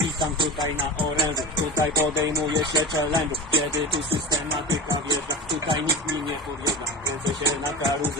Witam tutaj na orężu, tutaj podejmuje się challenge Kiedy tu systematyka wjeżdża, tutaj nikt mi nie podjeżdża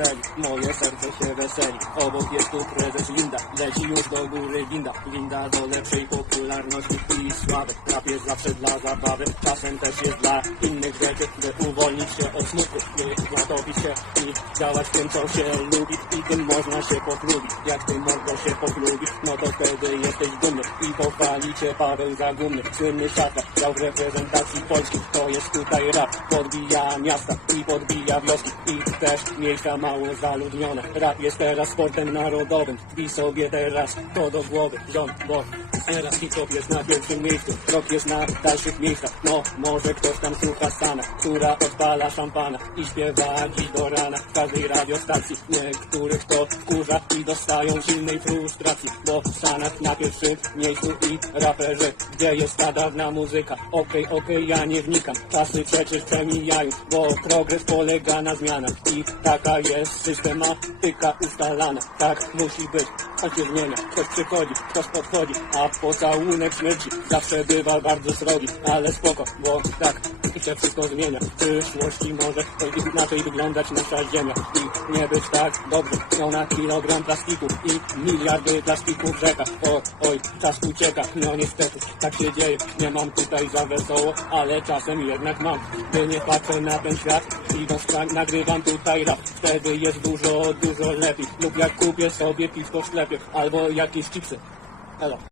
karuzeli, moje serce się weseli. Obok jest tu prezes Linda, leci już do góry winda. Linda do lepszej popularności i sławy. Rap jest zawsze dla zabawy, czasem też jest dla innych rzeczy. By uwolnić się od smutku, by natopić się i działać tym co się lubi. I tym można się pochlubit, jak tym mordo się pochlubit No to wtedy jesteś dumny. I pochwali cię Paweł Zagumny. Słynny szafra, grał w reprezentacji Polski. To jest tutaj rap, podbija miasta i podbija wioski. I też miejsca mało zaludnione. Rap jest teraz sportem narodowym. Wbij sobie teraz to do głowy, ziom, bo Teraz hip-hop jest na pierwszym miejscu. Rock jest na dalszych miejscach. No, może ktoś tam słucha Sana Która odpala szampana I śpiewa dziś do rana W każdej radiostacji. Niektórych to wkurza I dostają silnej frustracji Bo w Stanach na pierwszym miejscu I raperzy. Gdzie jest ta dawna muzyka? Okej, okej, ja nie wnikam. Czasy przecież przemijają Bo progres polega na zmianach I taka jest systematyka ustalana. Tak musi być. Choć się zmienia. Ktoś przychodzi, ktoś podchodzi A pocałunek śmierci Zawsze bywa bardzo srogi. Ale spoko, bo tak i się wszystko zmienia. W przyszłości może to inaczej wyglądać nasza ziemia. I nie być tak dobrze Ona kilogram plastiku i miliardy plastików w rzekach O, oj, czas ucieka, no niestety Tak się dzieje, nie mam tutaj za wesoło Ale czasem jednak mam. Gdy nie patrzę na ten świat Idąc w nagrywam tutaj rap. Wtedy jest dużo, dużo lepiej. Lub jak kupię sobie piwko w sklepie Albo jakieś chipsy. Elo